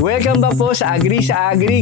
Welcome back po sa Agri.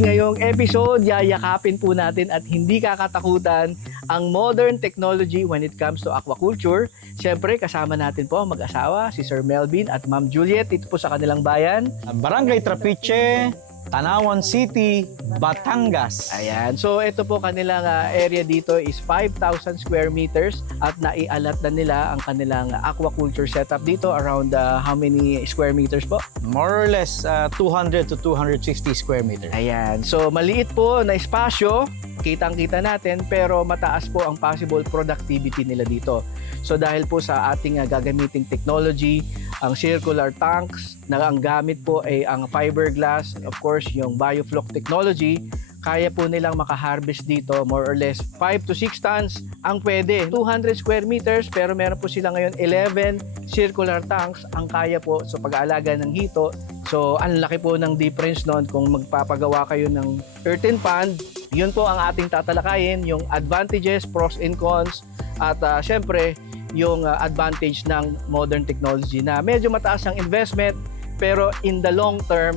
Ngayong episode, yayakapin po natin at hindi kakatakutan ang modern technology when it comes to aquaculture. Siyempre, kasama natin po ang mag-asawa, si Sir Melvin at Ma'am Juliet, dito po sa kanilang bayan. Barangay Trapiche, Tanawan City, Batangas. Ayan. So, ito po kanilang area dito is 5,000 square meters at naialat na nila ang kanilang aquaculture setup dito around how many square meters po? More or less 200 to 250 square meters. Ayan. So, maliit po na espasyo, kitang-kita natin, pero mataas po ang possible productivity nila dito. So, dahil po sa ating gagamiting technology, ang circular tanks na ang gamit po ay ang fiberglass, of course, yung biofloc technology, kaya po nilang makaharvest dito more or less 5 to 6 tons ang pwede. 200 square meters pero meron po sila ngayon 11 circular tanks ang kaya po sa pag-aalaga ng hito. So ang laki po ng difference noon kung magpapagawa kayo ng earthen pond. Yun po ang ating tatalakayin, yung advantages, pros and cons at syempre yung advantage ng modern technology na medyo mataas ang investment pero in the long term,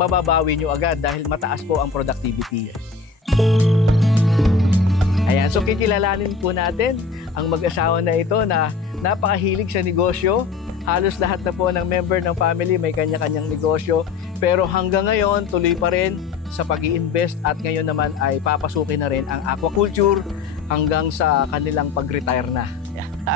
mababawi nyo agad dahil mataas po ang productivity. Ayan, so kikilalanin po natin ang mag-asawa na ito na napakahilig sa negosyo. Halos lahat na po ng member ng family may kanya-kanyang negosyo. Pero hanggang ngayon, tuloy pa rin sa pag-i-invest at ngayon naman ay papasukin na rin ang aquaculture hanggang sa kanilang pag-retire na.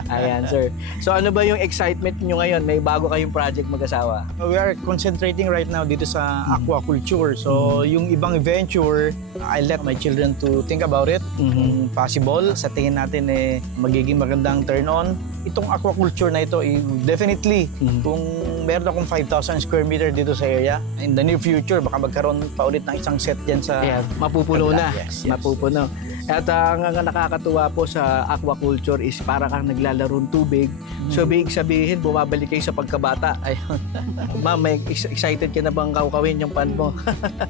Ayan, sir. So ano ba yung excitement nyo ngayon? May bago kayong project mag-asawa? We are concentrating right now dito sa aquaculture. So yung ibang venture, I let my children to think about it. Kung possible, sa tingin natin magiging magandang turn on. Itong aquaculture na ito, definitely, kung meron akong 5,000 square meter dito sa area, in the near future, baka magkaroon pa ulit ng isang set dyan sa... Yeah, mapupuno na. Yes. Mapupuno. At ang nakakatuwa po sa aquaculture is para kang naglalarong tubig. So, ibig sabihin, bumabalik kayo sa pagkabata. Ayun. Ma'am, excited ka na bang kawkawin yung pan mo?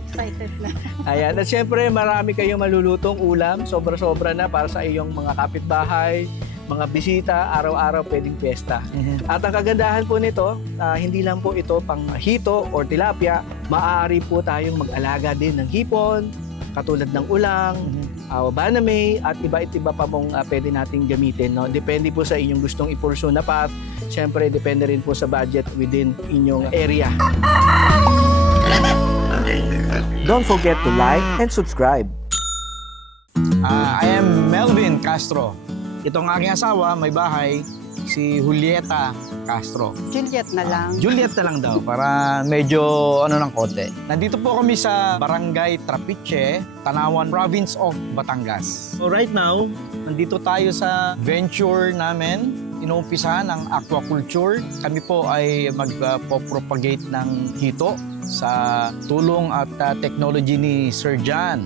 Excited na. Ayan. At syempre, marami kayong malulutong ulam. Sobra-sobra na para sa iyong mga kapitbahay, mga bisita, araw-araw pwedeng piyesta. At ang kagandahan po nito, hindi lang po ito pang hito or tilapia, maaari po tayong mag-alaga din ng hipon, katulad ng ulang, baname, at iba-iba pa mong pwede nating gamitin. No? Depende po sa inyong gustong ipurso na path. Siyempre, depende rin po sa budget within inyong area. Don't forget to like and subscribe. I am Melvin Castro. Itong aking asawa, may bahay, si Julieta Castro. Juliet na lang. Juliet na lang daw, para medyo ng konti. Nandito po kami sa Barangay Trapiche, Tanawan, Province of Batangas. So right now, nandito tayo sa venture namin. Inuumpisahan ang aquaculture. Kami po ay magpo-propagate ng hito sa tulong at technology ni Sir John.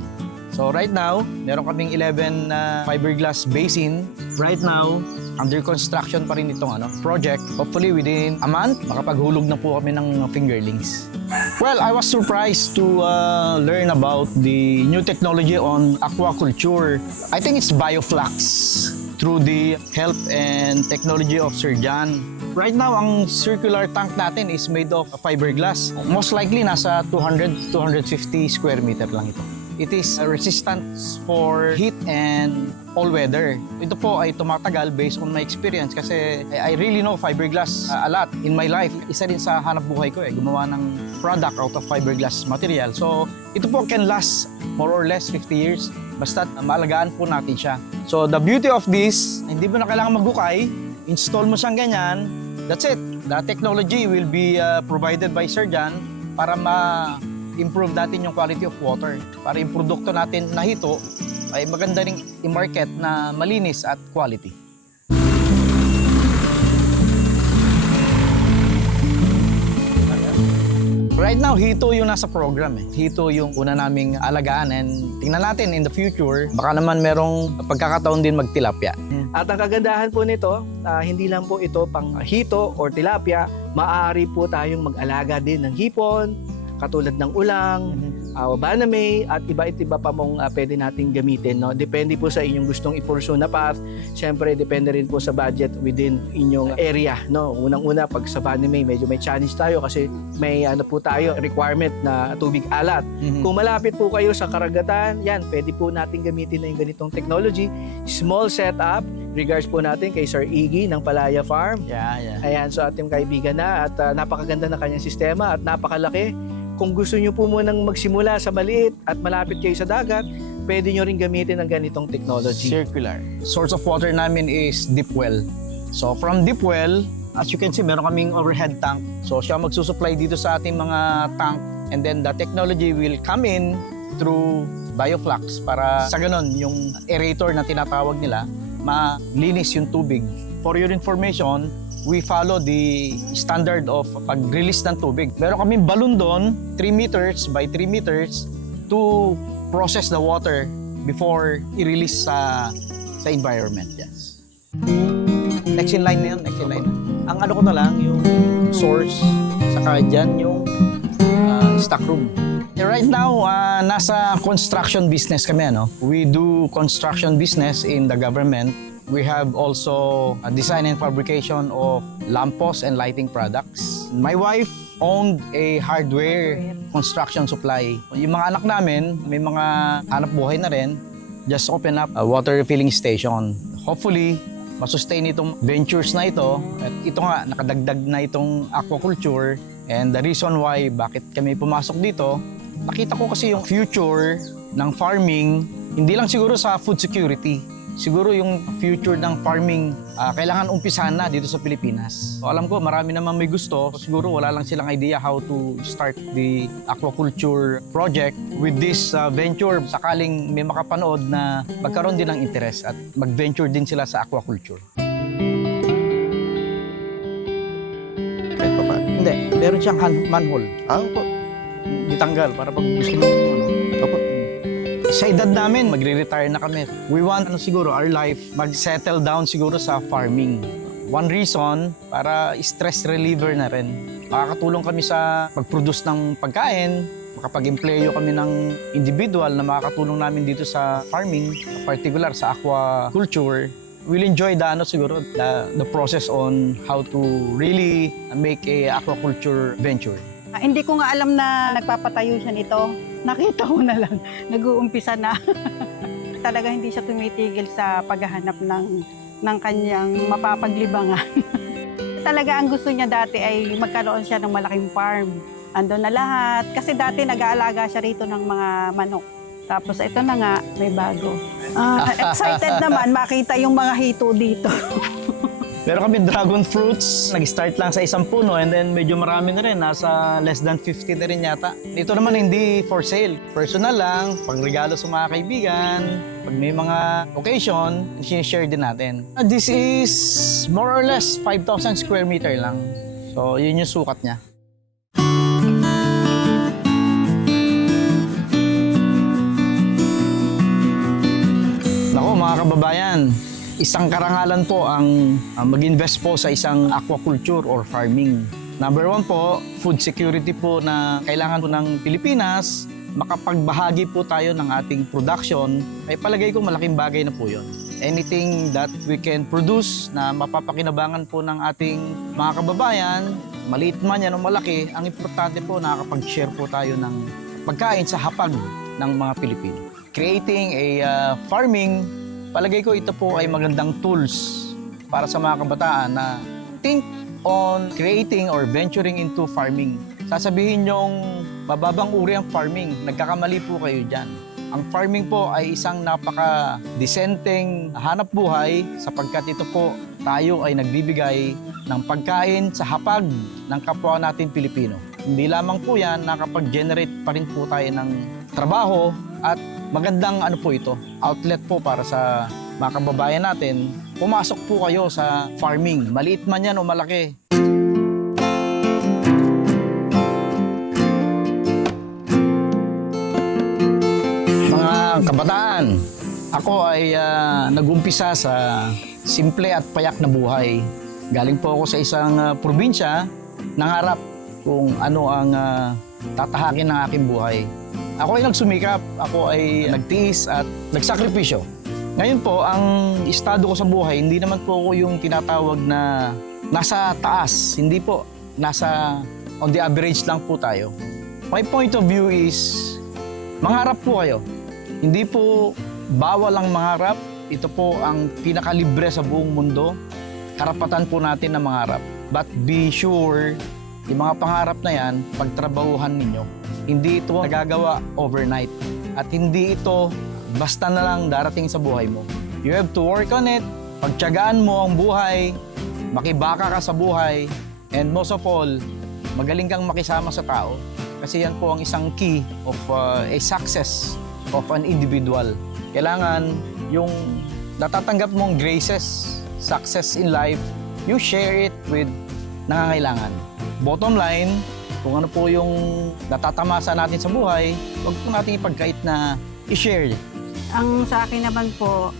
So right now, meron kaming 11 fiberglass basin. Right now, under construction pa rin itong project. Hopefully within a month, makapaghulog na po kami ng fingerlings. Well, I was surprised to learn about the new technology on aquaculture. I think it's bioflux through the help and technology of Sir John. Right now, ang circular tank natin is made of fiberglass. Most likely, nasa 200-250 square meter lang ito. It is resistant for heat and all weather. Ito po ay tumatagal based on my experience kasi I really know fiberglass a lot in my life. Isa din sa hanap buhay ko gumawa ng product out of fiberglass material. So ito po can last more or less 50 years basta maalagaan po natin siya. So the beauty of this, hindi mo na kailangan maghukay, install mo siyang ganyan, that's it. The technology will be provided by Sir John para improve natin yung quality of water. Para yung produkto natin na hito ay maganda ring i-market na malinis at quality. Right now, hito yung nasa program. Hito yung una naming alagaan and tingnan natin in the future, baka naman merong pagkakataon din magtilapia. At ang kagandahan po nito, hindi lang po ito pang hito or tilapia, maaari po tayong mag-alaga din ng hipon, katulad ng ulang, baname, at iba pa mong pwede nating gamitin. No? Depende po sa inyong gustong i-pursue na path. Siyempre, depende rin po sa budget within inyong area. No? Unang-una, pag sa baname, medyo may challenge tayo kasi may po tayo requirement na tubig alat. Kung malapit po kayo sa karagatan, yan, pwede po natin gamitin na yung ganitong technology. Small setup, regards po natin kay Sir Iggy ng Palaya Farm. Yeah. Ayan, so ating kaibigan na at napakaganda ng kanyang sistema at napakalaki. Kung gusto nyo po munang magsimula sa maliit at malapit kayo sa dagat, pwede nyo rin gamitin ang ganitong technology. Circular. Source of water namin is deep well. So from deep well, as you can see, meron kaming overhead tank. So siya magsusupply dito sa ating mga tank, and then the technology will come in through bioflux para sa ganun, yung aerator na tinatawag nila, malinis yung tubig. For your information, we follow the standard of pag-release ng tubig. Meron kaming balloon doon, 3 meters by 3 meters to process the water before i-release sa environment. Yes. Next in line na yun, next in line. Ang ano ko na lang, yung source, saka dyan yung stock room. Right now, nasa construction business kami. We do construction business in the government. We have also a design and fabrication of lampposts and lighting products. My wife owned a hardware construction supply. Yung mga anak namin, may mga hanap buhay na rin. Just open up a water refilling station. Hopefully, masustain itong ventures na ito. At ito nga, nakadagdag na itong aquaculture. And the reason why bakit kami pumasok dito, nakita ko kasi yung future ng farming, hindi lang siguro sa food security. Siguro yung future ng farming, kailangan umpisahan na dito sa Pilipinas. So, alam ko, marami naman may gusto. Siguro wala lang silang idea how to start the aquaculture project. With this venture, sakaling may makapanood na magkaroon din ng interest at mag-venture din sila sa aquaculture. Kahit pa paano. Hindi, meron siyang manhole. Opo. Ditanggal para pag gusto mo. Opo. Sa edad namin, magre-retire na kami. We want, siguro, our life, mag-settle down siguro sa farming. One reason, para stress reliever na rin. Makakatulong kami sa pag-produce ng pagkain, makapag-empleyo kami ng individual na makakatulong namin dito sa farming, particular sa aquaculture. We'll enjoy siguro, the process on how to really make a aquaculture venture. Hindi ko nga alam na nagpapatayo siya nito. Nakita ko na lang, nag-uumpisa na. Talaga hindi siya tumitigil sa paghahanap ng kanyang mapapaglibangan. Talaga ang gusto niya dati ay magkaroon siya ng malaking farm. Andun na lahat. Kasi dati nag-aalaga siya rito ng mga manok. Tapos ito na nga, may bago. Excited naman makita yung mga hito dito. Meron kami dragon fruits. Nag-start lang sa isang puno and then medyo marami na rin. Nasa less than 50 na rin yata. Ito naman hindi for sale. Personal lang, pang regalo sa mga kaibigan. Pag may mga occasion, sinishare din natin. This is more or less 5,000 square meter lang. So yun yung sukat niya. Nako mga kababayan, isang karangalan po ang mag-invest po sa isang aquaculture or farming. Number 1 po, food security po na kailangan po ng Pilipinas. Makapagbahagi po tayo ng ating production, ay palagay ko malaking bagay na po yun. Anything that we can produce na mapapakinabangan po ng ating mga kababayan, maliit man yan o malaki, ang importante po nakakapag-share po tayo ng pagkain sa hapag ng mga Pilipino. Creating a farming, palagay ko ito po ay magandang tools para sa mga kabataan na think on creating or venturing into farming. Sasabihin nyong mababang uri ang farming, nagkakamali po kayo dyan. Ang farming po ay isang napaka-disenteng hanap buhay sapagkat ito po tayo ay nagbibigay ng pagkain sa hapag ng kapwa natin Pilipino. Hindi lamang po yan, nakapag-generate pa rin po tayo ng trabaho at magandang po ito, outlet po para sa mga kababayan natin. Pumasok po kayo sa farming, maliit man yan o malaki. Mga kabataan, ako ay nag-umpisa sa simple at payak na buhay. Galing po ako sa isang probinsya, nangarap kung ano ang tatahakin ng aking buhay. Ako ay nagsumikap, ako ay nagtiis at nagsakripisyo. Ngayon po, ang estado ko sa buhay, hindi naman po ako yung tinatawag na nasa taas. Hindi po, nasa on the average lang po tayo. My point of view is, mangarap po kayo. Hindi po bawal ang mangarap. Ito po ang pinakalibre sa buong mundo. Karapatan po natin na mangarap. But be sure, yung mga pangarap na yan, pagtrabahuhan ninyo. Hindi ito nagagawa overnight. At hindi ito basta na lang darating sa buhay mo. You have to work on it. Pagtiyagaan mo ang buhay, makibaka ka sa buhay, and most of all, magaling kang makisama sa tao. Kasi yan po ang isang key of a success of an individual. Kailangan yung natatanggap mong graces, success in life, you share it with nangangailangan. Bottom line, kung ano po yung natatamasa natin sa buhay, huwag po natin ipagkait na i-share. Ang sa akin naman po,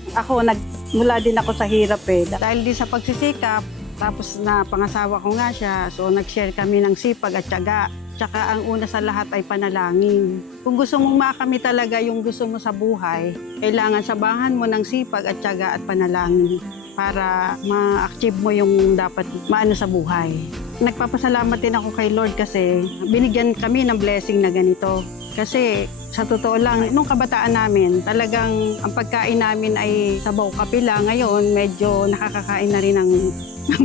mula din ako sa hirap eh. Dahil din sa pagsisikap, tapos na pangasawa ko nga siya, so nag-share kami ng sipag at tiyaga. Tsaka ang una sa lahat ay panalangin. Kung gusto mong makamit talaga yung gusto mo sa buhay, kailangan sabahan mo ng sipag at tiyaga at panalangin para ma-achieve mo yung dapat maano sa buhay. Nagpapasalamat din ako kay Lord kasi binigyan kami ng blessing na ganito. Kasi sa totoo lang, nung kabataan namin, talagang ang pagkain namin ay sabaw kape lang. Ngayon, medyo nakakakain na rin ng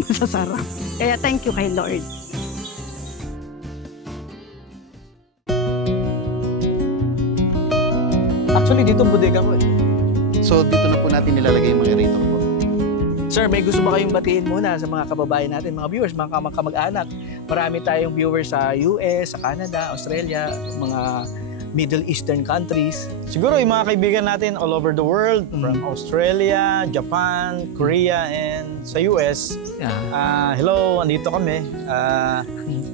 masasarap. Kaya thank you kay Lord. Actually, dito bodega ko eh. So, dito na po natin nilalagay yung mga rito po. Sir, may gusto ba kayong batiin muna sa mga kababayan natin, mga viewers, mga kamag-anak? Marami tayong viewers sa US, sa Canada, Australia, mga Middle Eastern countries. Siguro yung mga kaibigan natin all over the world, from Australia, Japan, Korea, and sa US. Hello, andito kami.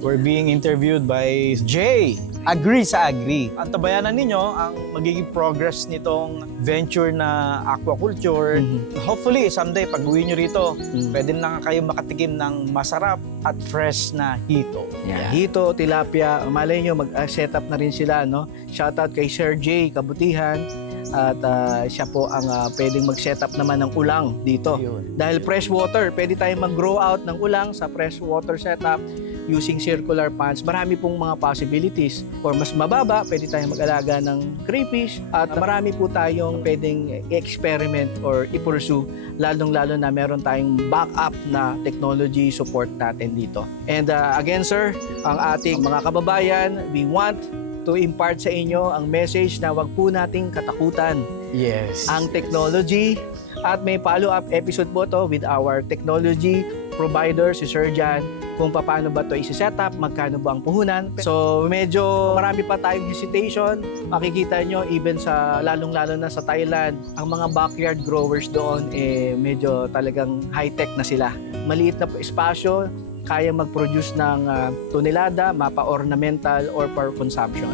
We're being interviewed by Jay. Agree sa Agree. Antabayanan ninyo ang magiging progress nitong venture na aquaculture. Hopefully, someday, pag uwi nyo rito, pwede na kayo makatikim ng masarap at fresh na hito. Hito, tilapia, malay nyo, mag-set up na rin sila, no? Shoutout kay Sir Jay Kabutihan. At siya po ang pwedeng mag-set up naman ng ulang dito. Dahil fresh water, pwede tayong mag-grow out ng ulang sa fresh water setup using circular ponds. Marami pong mga possibilities. Or mas mababa, pwede tayong mag-alaga ng crayfish. At marami po tayong pwedeng experiment or i-pursue, lalong-lalo na meron tayong backup na technology support natin dito. And again, sir, ang ating mga kababayan, we want to impart sa inyo ang message na wag po nating katakutan Yes. ang technology. At may follow-up episode po to with our technology provider, si Sir Jan, kung paano ba ito isi-set up, magkano ba ang puhunan. So medyo marami pa tayong hesitation. Makikita nyo even sa lalong-lalo na sa Thailand, ang mga backyard growers doon medyo talagang high-tech na sila. Maliit na espasyo, kaya mag-produce ng tonelada, mapa-ornamental or for consumption.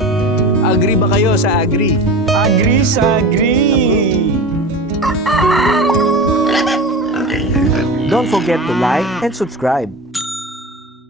Agree ba kayo sa Agree? Agree sa Agree! Don't forget to like and subscribe.